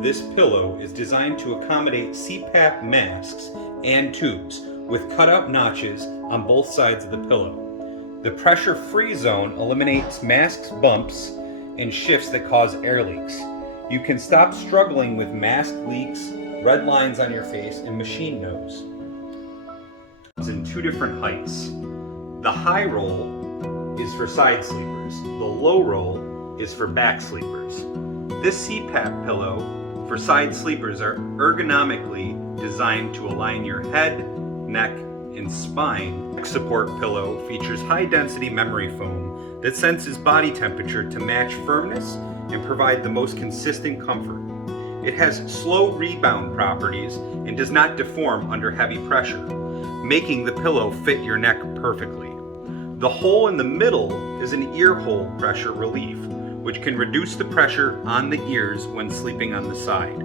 This pillow is designed to accommodate CPAP masks and tubes with cutout notches on both sides of the pillow. The pressure-free zone eliminates masks bumps and shifts that cause air leaks. You can stop struggling with mask leaks, red lines on your face, and machine nose. It's in two different heights. The high roll is for side sleepers. The low roll is for back sleepers. This CPAP pillow for side sleepers are ergonomically designed to align your head, neck, and spine. Neck support pillow features high-density memory foam that senses body temperature to match firmness and provide the most consistent comfort. It has slow rebound properties and does not deform under heavy pressure, making the pillow fit your neck perfectly. The hole in the middle is an ear hole pressure relief, which can reduce the pressure on the ears when sleeping on the side.